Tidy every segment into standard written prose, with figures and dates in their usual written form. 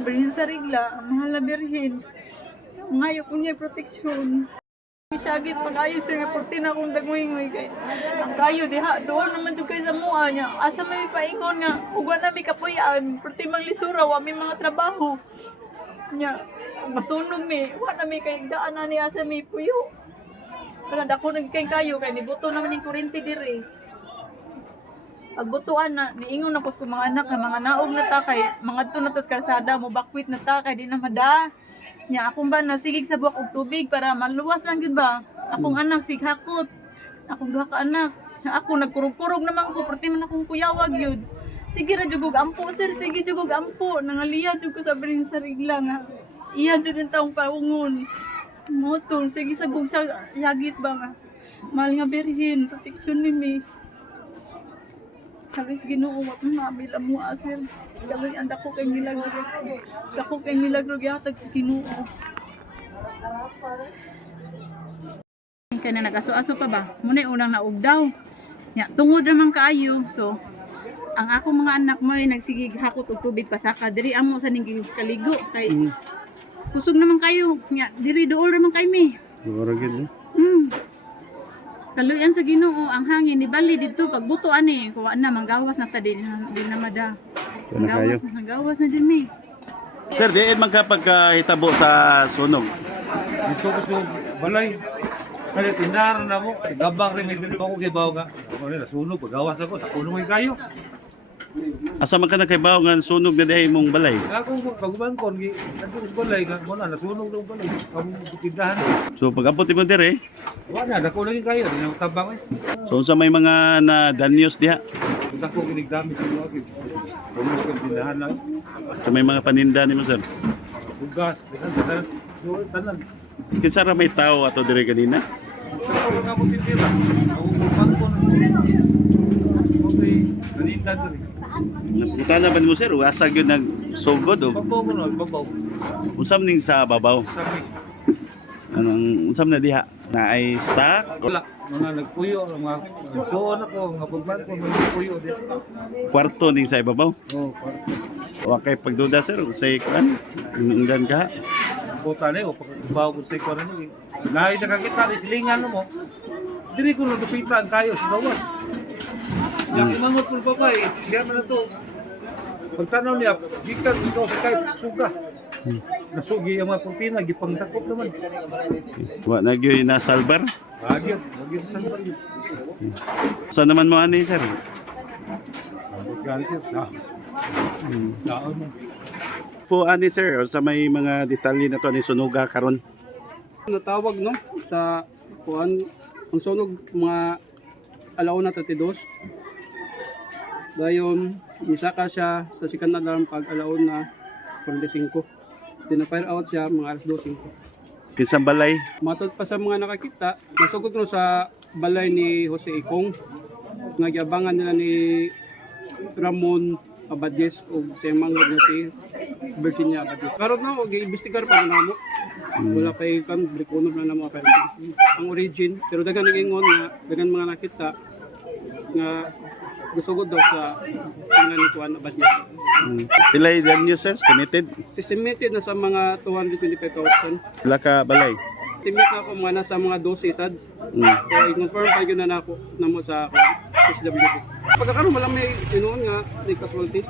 Birhen sa Regla, ang mahal na birhen. Ngayon ko niya proteksyon. Isagit pag-ayo sir, reportin akong dagwingoy kay ang kayo diha doon naman jud kay sa mua niya. Asa may paingon nga ugwa na mi kapuy-an, perti maglisura wa mi mga trabaho. Nya masunog mi, wa na mi kay daan na ni asa mi puyo. Wala dako nagkay kayo kay nibuto naman ning kuryente dire. Pagbutuan na niingon ako sa mga anak nga mga naog na ta kay mga adto na tas kalsada mo bakwit na ta kay di na mada. Nya akong ba nasigig sa buwak og tubig para maluwas lang gyud ba. Akong anak sighakot. Akong duha ka anak. Ako nagkurog-kurog naman ko perti man akong kuyawag gyud. Sige ra jugog ampo sir, sige jugog ampo. Nangaliya jud ko sa Birhen sa Regla nga. Iya jud ang taong paungon. Motong sige sagog sa yagit ba nga. Mahal nga Birhen, proteksyon ni mi. Halos Ginoo wat mabil amo sir. Kaloy anda ko kay milagro. Dako kay milagro gihatag sa Ginoo. Kaya na nagaso-aso pa ba? Muna unang naog daw. Ya, tungod naman kaayo. So, ang akong mga anak mo ay nagsigig hakot og tubig pasaka. Diri amo sa ning kaligo kay kusog naman kayo. Ya, diri duol naman kay mi. Ora gid. Kaluyan sa Ginoo ang hangin ni bali dito pagbuto ani kuha na manggawas na ta din na mada. Manggawas na din mi. Sir, diin man ka pagkahitabo sa sunog. Dito ko sa balay. Kaya tindahan na mo, gabang rin may dito ako kay Bao nga. Ako nila, sunog, pagawas ako, tapuno mo kayo. Asa man ka na kay bawo nga sunog na dahil mong balay. Ako, pagubangkon, nandito sa balay, muna, nasunog ng balay. Kamo tindahan. So pag abot mo dire, Wala, dako lagi kayo, hindi na tabang eh. so sa may mga na danyos diha, Dako kinigdamit sa mga kid. Kamo sa tindahan lang. sa may mga paninda nimo sir. Bugas, tanan, tanan. Kinsa ra may tao ato dire kanina? Ako nga mo titira. Ako bangkon. Okay, kanina to rin. Nakita na ba nimo sir, asa gyud nagsugod og Babaw ko no, babaw. unsam ning sa babaw? Sabi, Anong unsam na diha? Na ay stock? wala. Mga nagpuyo, mga suon ako, mga pagbangkon, mga nagpuyo din. Kwarto ning sa ibabaw? Oh, kwarto. Wa kay pagduda sir, say kan, ingdan ka. Kota na yun, pagbawa ko sa ikaw na nyo. Nahay nakakita, isilingan mo. Dili ko nadupitan kayo sa gawas. Yung imangot ko pa eh, siya na to. Pagtanaw niya, gikan ikaw sa kayo, suga. Nasugi ang mga kurtina, gipangtakop naman. Wa na gyud na salbar. Agyo sa salbar yun. Sa naman mo ani sir? Abot gani siya, saan mo. Po ani sir, sa may mga detalye na to ni sunuga karon. Natawag no sa kuan ang sunog mga alauna 32. Dayon misaka siya sa second alarm pag alauna 45. Fire out siya mga alas 2:05. Kinsang balay? Matod pa sa mga nakakita, nasugod no sa balay ni Jose Icong. Nagyabangan nila ni Ramon Abades o sa mangod na si Virginia Abades. Karon na gi-investigar pa na mo. Wala kay kan brikono na mga person. Ang origin, pero dagan nag-ingon nga dagan mga nakita nga gusugod daw sa tingnan ni Juan Abades. Pilay dan nyo sir, estimated? Estimated na sa mga 225,000. Pila ka balay? Estimate na ako mga nasa mga 12 sad. Kaya i-confirm pa yun na ako na mo sa SWD. Pagkakaroon malang may inuon nga may casualties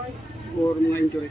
or mga injury.